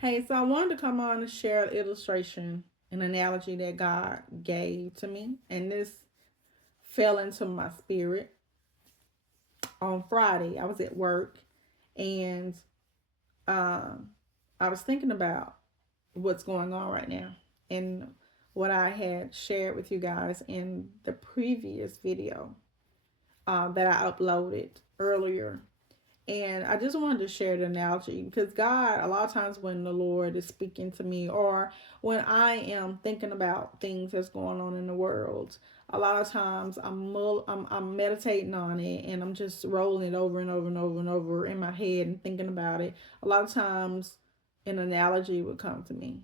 Hey, so I wanted to come on and share an illustration, an analogy that God gave to me, and this fell into my spirit on Friday. I was at work, and um, I was thinking about what's going on right now, and what I had shared with you guys in the previous video that I uploaded earlier. And I just wanted to share the analogy because God, a lot of times when the Lord is speaking to me or when I am thinking about things that's going on in the world, a lot of times I'm meditating on it and I'm just rolling it over and over and over and over in my head and thinking about it. A lot of times an analogy would come to me.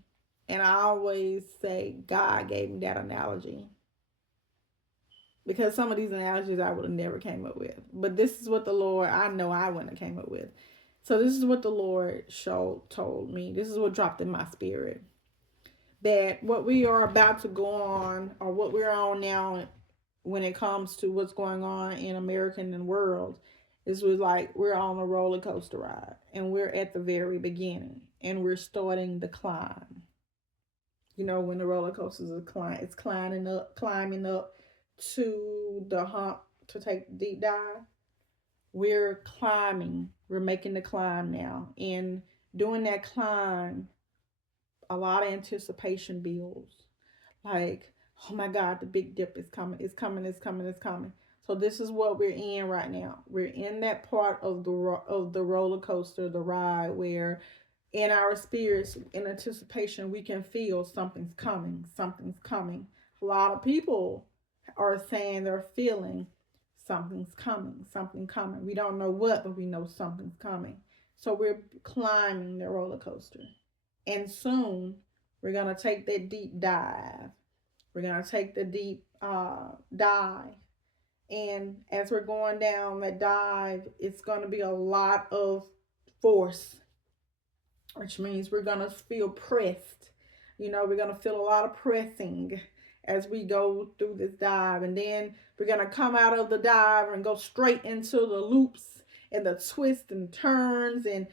And I always say, God gave me that analogy because some of these analogies I would have never came up with. But this is what the Lord, I know I wouldn't have came up with. So this is what the Lord told me. This is what dropped in my spirit. That what we are about to go on, or what we're on now when it comes to what's going on in America and the world, is was like we're on a roller coaster ride and we're at the very beginning and we're starting the climb. You know, when the roller coasters are it's climbing up to the hump to take the deep dive. We're climbing. We're making the climb now. And doing that climb, a lot of anticipation builds. Like, oh my God, the big dip is coming. It's coming. It's coming. It's coming. So this is what we're in right now. We're in that part of the roller coaster, the ride, where in our spirits, in anticipation, we can feel something's coming. Something's coming. A lot of people are saying they're feeling something's coming. Something coming. We don't know what, but we know something's coming. So we're climbing the roller coaster, and soon we're gonna take that deep dive. We're gonna take the deep dive, and as we're going down that dive, it's gonna be a lot of force, which means we're going to feel pressed. You know, we're going to feel a lot of pressing as we go through this dive. And then we're going to come out of the dive and go straight into the loops and the twists and turns. And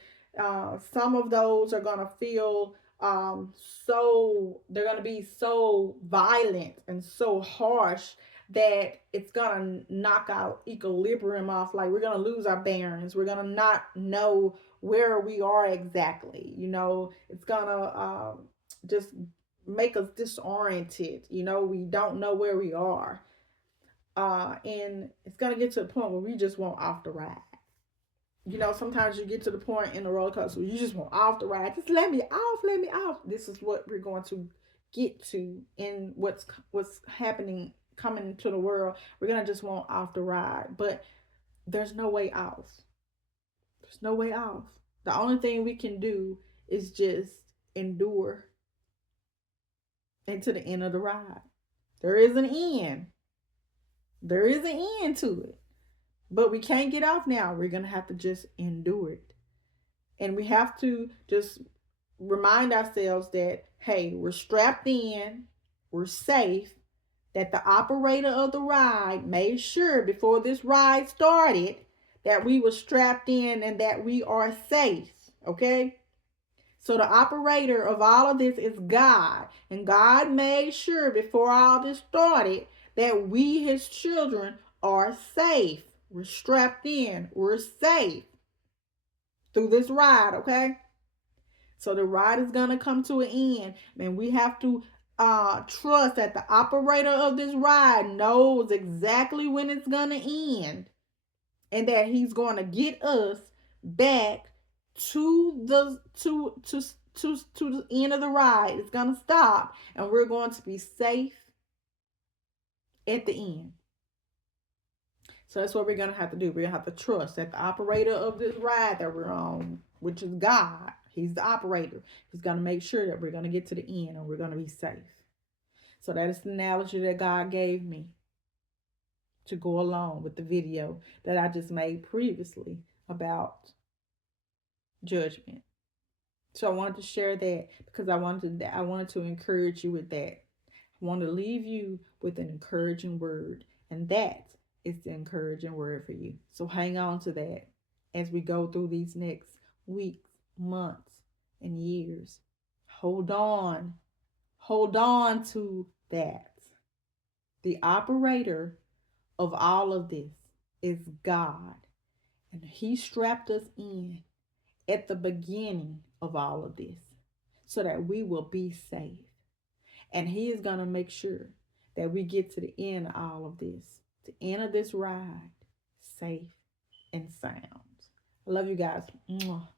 some of those are going to feel they're going to be so violent and so harsh that it's gonna knock our equilibrium off. Like we're gonna lose our bearings. We're gonna not know where we are exactly. You know, it's gonna just make us disoriented. You know, we don't know where we are, and it's gonna get to a point where we just want off the ride. You know, sometimes you get to the point in the roller coaster where you just want off the ride. Just let me off, let me off. This is what we're going to get to in what's happening coming to the world. We're gonna just want off the ride, but there's no way off. There's no way off. The only thing we can do is just endure into the end of the ride. There is an end. There is an end to it. But we can't get off now. We're going to have to just endure it. And we have to just remind ourselves that, hey, we're strapped in, we're safe, that the operator of the ride made sure before this ride started that we were strapped in and that we are safe. Okay? So the operator of all of this is God. And God made sure before all this started that we, his children, are safe. We're strapped in. We're safe through this ride, okay? So the ride is going to come to an end. And we have to trust that the operator of this ride knows exactly when it's going to end. And that he's going to get us back to the end of the ride. It's gonna stop, and we're going to be safe at the end. So that's what we're gonna have to do. We're gonna have to trust that the operator of this ride that we're on, which is God, he's the operator. He's gonna make sure that we're gonna get to the end and we're gonna be safe. So that is the analogy that God gave me to go along with the video that I just made previously about judgment. So I wanted to share that because I wanted to encourage you with that. I want to leave you with an encouraging word, and that is the encouraging word for you. So hang on to that as we go through these next weeks, months, in years. Hold on. Hold on to that. The operator of all of this is God. And he strapped us in at the beginning of all of this so that we will be safe. And he is going to make sure that we get to the end of all of this, the end of this ride, safe and sound. I love you guys. Mwah.